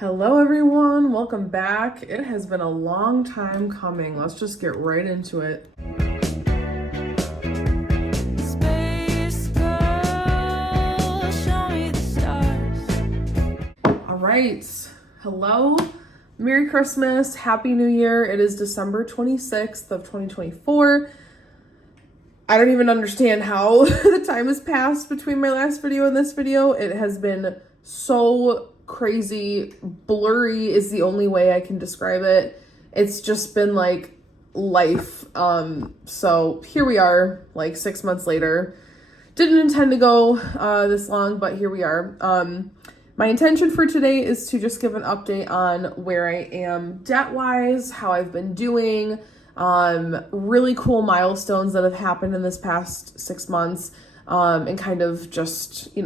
Hello everyone, welcome back. It has been a long time coming. Let's just get right into it. Space girl, show me the stars. All right, hello, Merry Christmas, Happy New Year. It is December 26th of 2024. I don't even understand how the time has passed between my last video and this video. It has been so crazy. Blurry is the only way I can describe it. It's just been like life. So here we are, like 6 months later. Didn't intend to go this long, but here we are. My intention for today is to just give an update on where I am debt-wise, how I've been doing, really cool milestones that have happened in this past 6 months, and kind of just,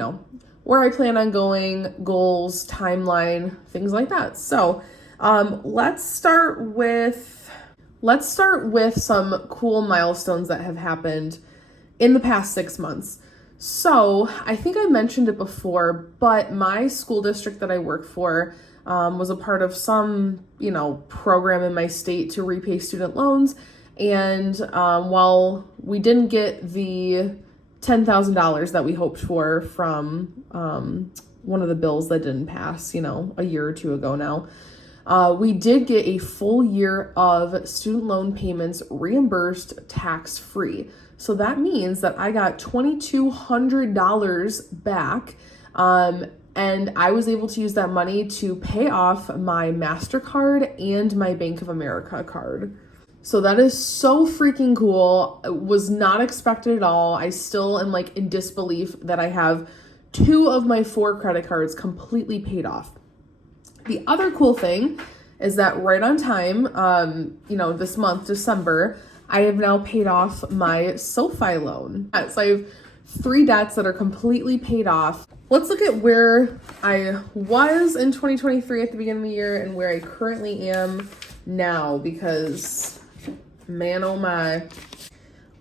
where I plan on going, goals, timeline, things like that. So let's start with some cool milestones that have happened in the past 6 months. So I think I mentioned it before, but my school district that I work for was a part of some, program in my state to repay student loans. And while we didn't get the $10,000 that we hoped for from one of the bills that didn't pass, a year or two ago now, we did get a full year of student loan payments reimbursed tax-free. So that means that I got $2,200 back, and I was able to use that money to pay off my MasterCard and my Bank of America card. So that is so freaking cool. It was not expected at all. I still am in disbelief that I have 2 of my 4 credit cards completely paid off. The other cool thing is that right on time, this month, December, I have now paid off my SoFi loan. So I have 3 debts that are completely paid off. Let's look at where I was in 2023 at the beginning of the year and where I currently am now, because man, oh my.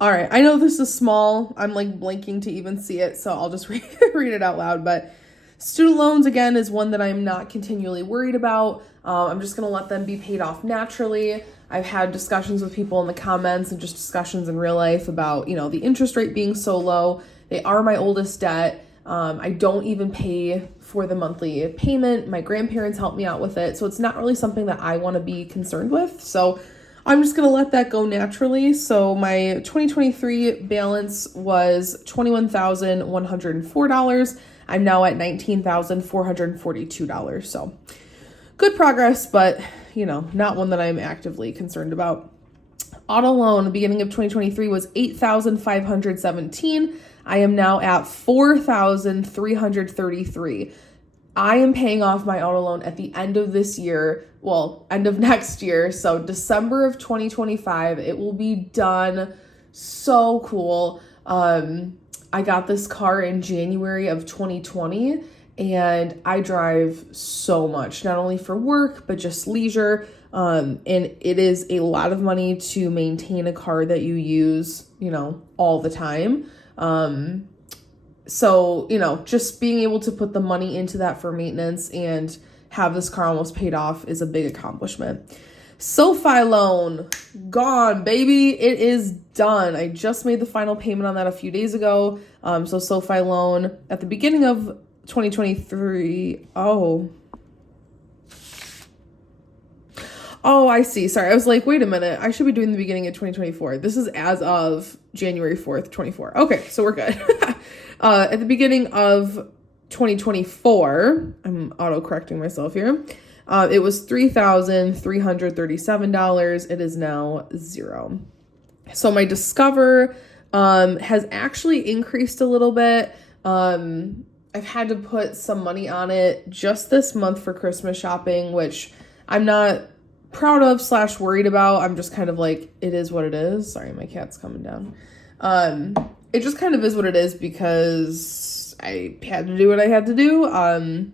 All right, I know this is small. I'm blanking to even see it, so I'll just read it out loud. But student loans, again, is one that I'm not continually worried about. I'm just going to let them be paid off naturally. I've had discussions with people in the comments and just discussions in real life about, the interest rate being so low. They are my oldest debt. I don't even pay for the monthly payment. My grandparents help me out with it. So it's not really something that I want to be concerned with. So I'm just going to let that go naturally. So my 2023 balance was $21,104. I'm now at $19,442. So good progress, but not one that I'm actively concerned about. Auto loan, the beginning of 2023 was $8,517. I am now at $4,333. I am paying off my auto loan at the end of this year, end of next year. So December of 2025, it will be done. So cool. I got this car in January of 2020, and I drive so much, not only for work, but just leisure. And it is a lot of money to maintain a car that you use, all the time. So, just being able to put the money into that for maintenance and have this car almost paid off is a big accomplishment. SoFi loan, gone, baby. It is done. I just made the final payment on that a few days ago. So SoFi loan at the beginning of 2023. Oh, I see. Sorry. I was like, wait a minute. I should be doing the beginning of 2024. This is as of January 4th, 24. Okay, so we're good. At the beginning of 2024, I'm auto-correcting myself here, it was $3,337. It is now $0. So my Discover has actually increased a little bit. I've had to put some money on it just this month for Christmas shopping, which I'm not proud of / worried about. I'm just kind of like, it is what it is. Sorry, my cat's coming down. It just kind of is what it is because I had to do what I had to do. I'm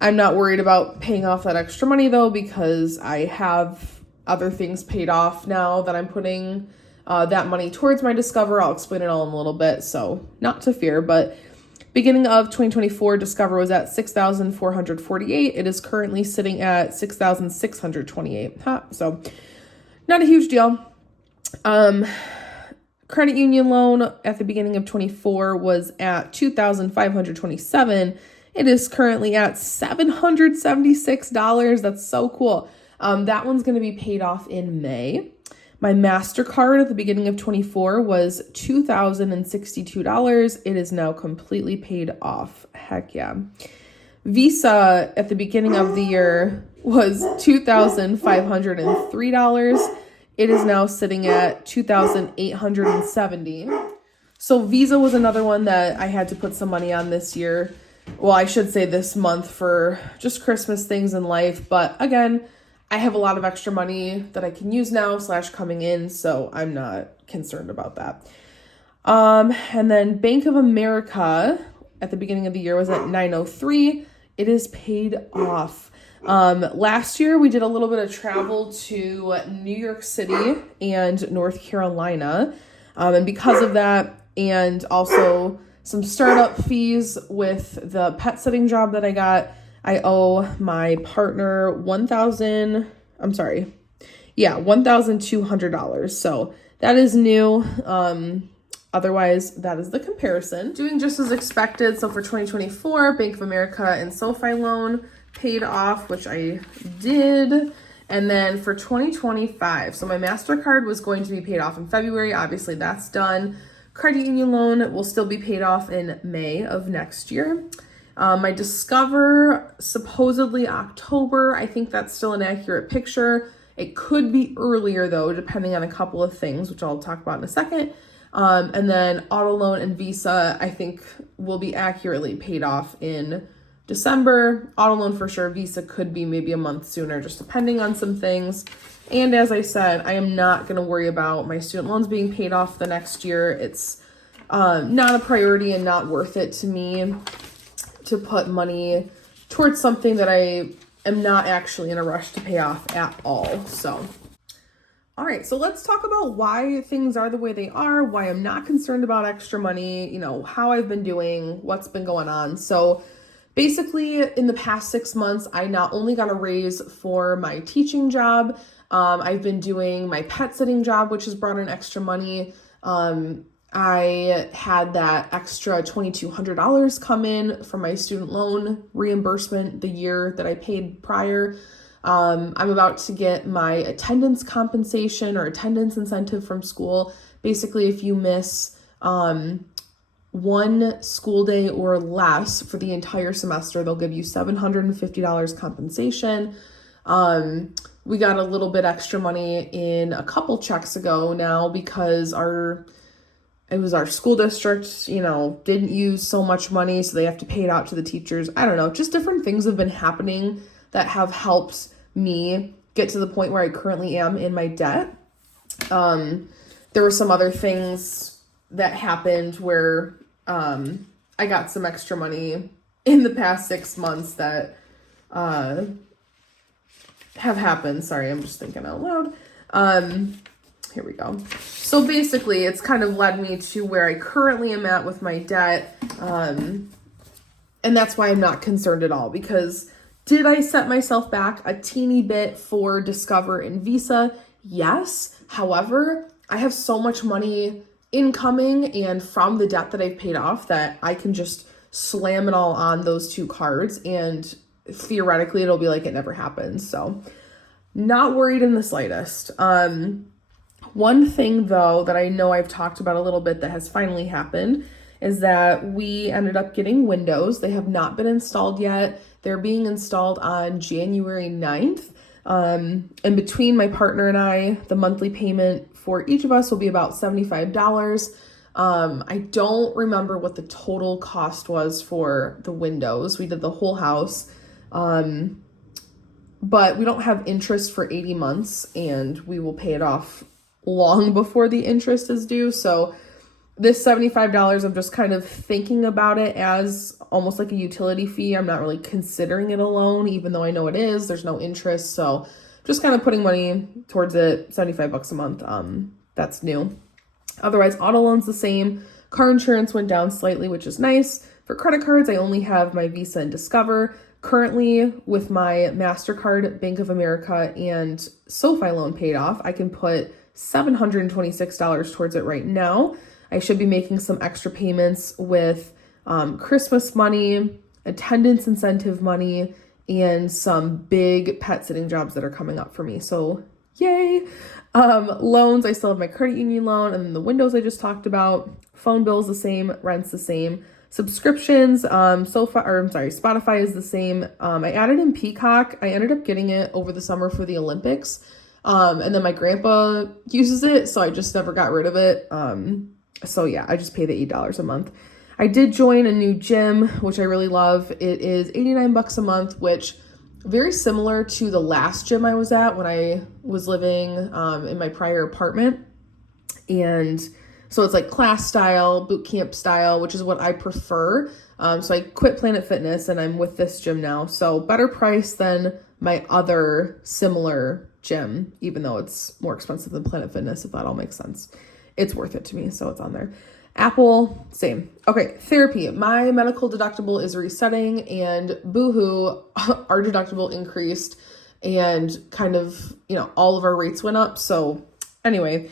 not worried about paying off that extra money though, because I have other things paid off now that I'm putting that money towards my Discover. I'll explain it all in a little bit, so not to fear. But Beginning of 2024, Discover was at $6,448. It is currently sitting at $6,628. So not a huge deal. Credit union loan at the beginning of 24 was at $2,527. It is currently at $776. That's so cool. That one's going to be paid off in May. My MasterCard at the beginning of 24 was $2,062. It is now completely paid off. Heck yeah. Visa at the beginning of the year was $2,503. It is now sitting at $2,870. So Visa was another one that I had to put some money on this year. Well, I should say this month for just Christmas things in life. But again, I have a lot of extra money that I can use now / coming in, so I'm not concerned about that. And then Bank of America at the beginning of the year was at $903. It is paid off. Last year we did a little bit of travel to New York City and North Carolina. And because of that, and also some startup fees with the pet sitting job that I got, I owe my partner $1,200. So that is new. Otherwise, that is the comparison. Doing just as expected. So for 2024, Bank of America and SoFi loan paid off, which I did. And then for 2025, so my MasterCard was going to be paid off in February. Obviously, that's done. Credit union loan will still be paid off in May of next year. My Discover, supposedly October. I think that's still an accurate picture. It could be earlier though, depending on a couple of things, which I'll talk about in a second. And then auto loan and Visa, I think will be accurately paid off in December. Auto loan for sure. Visa could be maybe a month sooner, just depending on some things. And as I said, I am not going to worry about my student loans being paid off the next year. It's not a priority and not worth it to me to put money towards something that I am not actually in a rush to pay off at all. So, all right, so let's talk about why things are the way they are, why I'm not concerned about extra money, how I've been doing, what's been going on. So basically in the past 6 months, I not only got a raise for my teaching job, I've been doing my pet sitting job, which has brought in extra money. I had that extra $2,200 come in from my student loan reimbursement the year that I paid prior. I'm about to get my attendance compensation or attendance incentive from school. Basically, if you miss one school day or less for the entire semester, they'll give you $750 compensation. We got a little bit extra money in a couple checks ago now because it was our school district, didn't use so much money, so they have to pay it out to the teachers. I don't know, just different things have been happening that have helped me get to the point where I currently am in my debt. There were some other things that happened where I got some extra money in the past 6 months that have happened. Sorry, I'm just thinking out loud. Here we go. So basically, it's kind of led me to where I currently am at with my debt. And that's why I'm not concerned at all, because did I set myself back a teeny bit for Discover and Visa? Yes. However, I have so much money incoming and from the debt that I've paid off that I can just slam it all on those two cards and theoretically it'll be like it never happened. So not worried in the slightest. One thing though that I know I've talked about a little bit that has finally happened is that we ended up getting windows. They have not been installed yet. They're being installed on January 9th. And between my partner and I, the monthly payment for each of us will be about $75. I don't remember what the total cost was for the windows. We did the whole house. But we don't have interest for 80 months and we will pay it off long before the interest is due. So this $75, I'm just kind of thinking about it as almost like a utility fee. I'm not really considering it a loan, even though I know it is. There's no interest. So just kind of putting money towards it, $75 a month. That's new. Otherwise, auto loan's the same. Car insurance went down slightly, which is nice. For credit cards, I only have my Visa and Discover. Currently, with my MasterCard, Bank of America, and SoFi loan paid off, I can put $726 towards it right now. I should be making some extra payments with Christmas money, attendance incentive money, and some big pet sitting jobs that are coming up for me. So yay. Loans, I still have my credit union loan, and then the windows I just talked about. Phone bills the same, rent's the same. Subscriptions, Spotify is the same. I added in Peacock. I ended up getting it over the summer for the Olympics. And then my grandpa uses it, so I just never got rid of it. So yeah, I just pay the $8 a month. I did join a new gym, which I really love. It is $89 a month, which very similar to the last gym I was at when I was living in my prior apartment. And so it's like class style, boot camp style, which is what I prefer. So I quit Planet Fitness and I'm with this gym now. So better price than my other similar gym, even though it's more expensive than Planet Fitness, if that all makes sense. It's worth it to me, so it's on there. Apple, same. Okay, therapy. My medical deductible is resetting, and boohoo, our deductible increased and kind of, all of our rates went up. So anyway,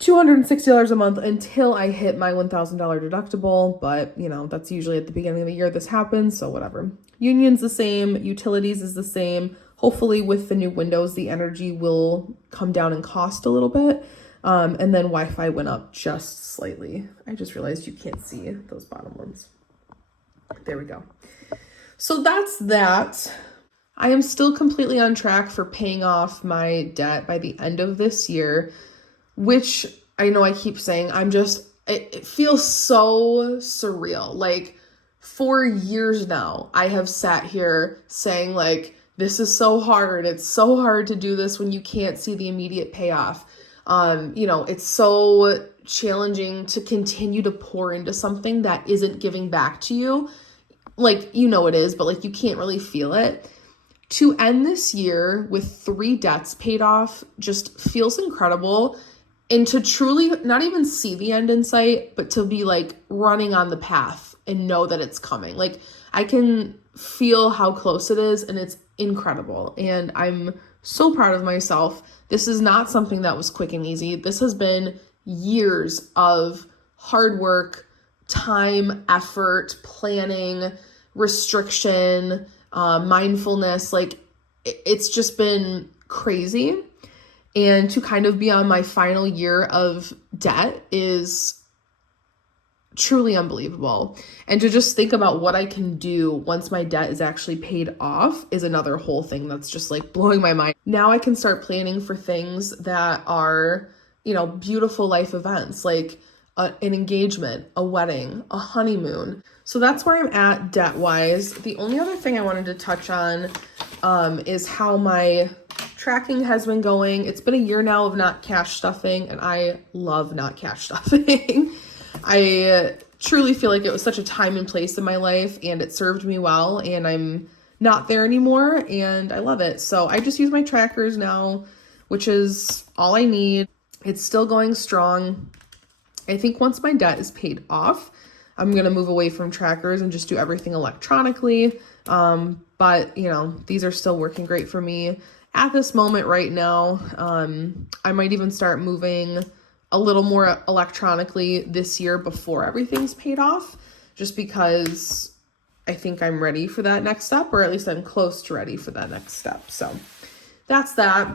$260 a month until I hit my $1,000 deductible. But, that's usually at the beginning of the year this happens, so whatever. Union's the same. Utilities is the same. Hopefully with the new windows, the energy will come down in cost a little bit. And then Wi-Fi went up just slightly. I just realized you can't see those bottom ones. There we go. So that's that. I am still completely on track for paying off my debt by the end of this year, which I know I keep saying, it feels so surreal. Like, for years now, I have sat here saying like, this is so hard. It's so hard to do this when you can't see the immediate payoff. It's so challenging to continue to pour into something that isn't giving back to you. Like, it is, but like, you can't really feel it. To end this year with 3 debts paid off just feels incredible. And to truly not even see the end in sight, but to be like running on the path and know that it's coming. Like, I can feel how close it is, and it's incredible. And I'm so proud of myself. This is not something that was quick and easy. This has been years of hard work, time, effort, planning, restriction, mindfulness. Like, it's just been crazy. And to kind of be on my final year of debt is truly unbelievable. And to just think about what I can do once my debt is actually paid off is another whole thing that's just like blowing my mind. Now I can start planning for things that are, beautiful life events, like an engagement, a wedding, a honeymoon. So that's where I'm at debt-wise. The only other thing I wanted to touch on is how my tracking has been going. It's been a year now of not cash stuffing, and I love not cash stuffing. I truly feel like it was such a time and place in my life, and it served me well, and I'm not there anymore, and I love it. So I just use my trackers now, which is all I need. It's still going strong. I think once my debt is paid off, I'm going to move away from trackers and just do everything electronically. But these are still working great for me at this moment right now. I might even start moving a little more electronically this year before everything's paid off, just because I think I'm ready for that next step, or at least I'm close to ready for that next step. So that's that.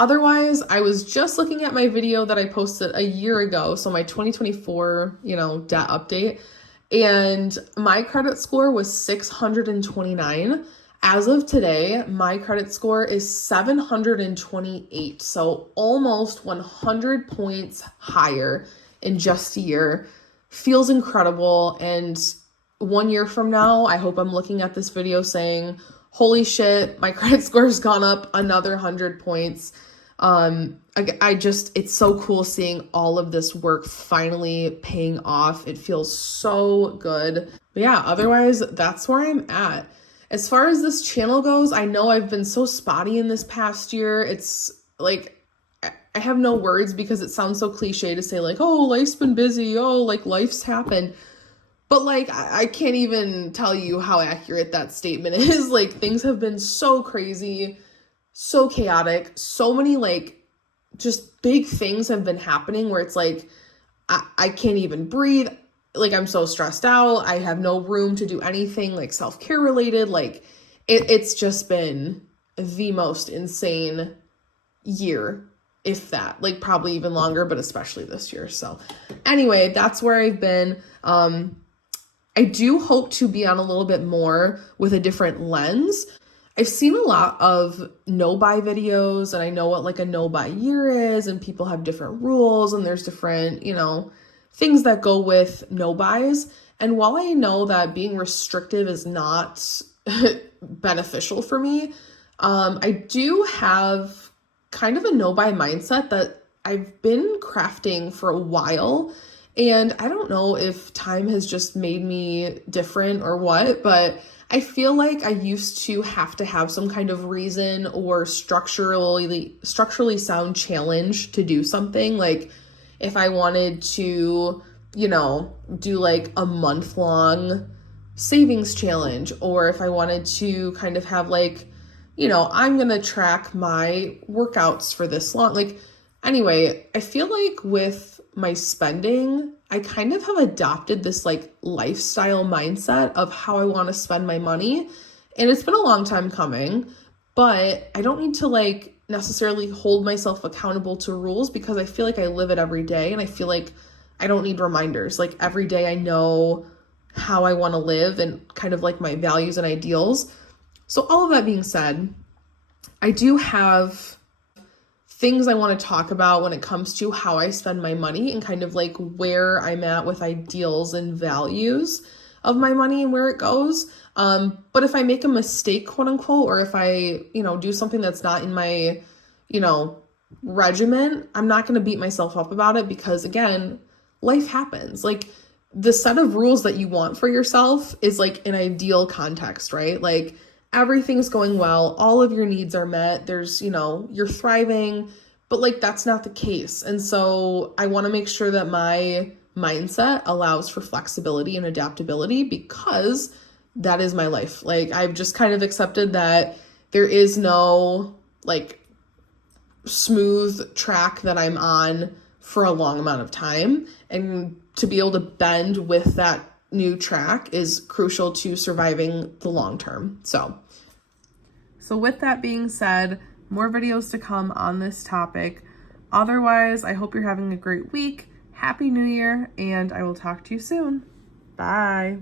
Otherwise, I was just looking at my video that I posted a year ago. So my 2024, debt update, and my credit score was 629. As of today, my credit score is 728. So almost 100 points higher in just a year. Feels incredible. And 1 year from now, I hope I'm looking at this video saying, holy shit, my credit score has gone up another 100 points. It's so cool seeing all of this work finally paying off. It feels so good. But yeah, otherwise, that's where I'm at. As far as this channel goes, I know I've been so spotty in this past year. It's like, I have no words because it sounds so cliche to say like, oh, life's been busy. Oh, like life's happened. But like, I can't even tell you how accurate that statement is. Like, things have been so crazy, so chaotic, so many like just big things have been happening where it's like, I can't even breathe. Like, I'm so stressed out. I have no room to do anything like self-care related. Like, it's just been the most insane year, if that, like probably even longer, but especially this year. So anyway, that's where I've been. I do hope to be on a little bit more with a different lens. I've seen a lot of no-buy videos, and I know what like a no-buy year is, and people have different rules, and there's different, things that go with no-buys. And while I know that being restrictive is not beneficial for me, I do have kind of a no-buy mindset that I've been crafting for a while. And I don't know if time has just made me different or what, but I feel like I used to have to have some kind of reason or structurally sound challenge to do something. Like if I wanted to, do like a month-long savings challenge, or if I wanted to kind of have like, I'm going to track my workouts for this long. Like, anyway, I feel like with my spending, I kind of have adopted this like lifestyle mindset of how I want to spend my money. And it's been a long time coming, but I don't need to like necessarily hold myself accountable to rules because I feel like I live it every day. And I feel like I don't need reminders. Like every day I know how I want to live and kind of like my values and ideals. So all of that being said, I do have things I want to talk about when it comes to how I spend my money and kind of like where I'm at with ideals and values of my money and where it goes. But if I make a mistake, quote unquote, or if I, do something that's not in my, regimen, I'm not going to beat myself up about it because again, life happens. Like the set of rules that you want for yourself is like an ideal context, right? Like everything's going well, all of your needs are met, there's, you're thriving, but like that's not the case. And so I want to make sure that my mindset allows for flexibility and adaptability because that is my life. Like I've just kind of accepted that there is no like smooth track that I'm on for a long amount of time, and to be able to bend with that new track is crucial to surviving the long term. So with that being said, more videos to come on this topic. Otherwise, I hope you're having a great week. Happy New Year, and I will talk to you soon. Bye.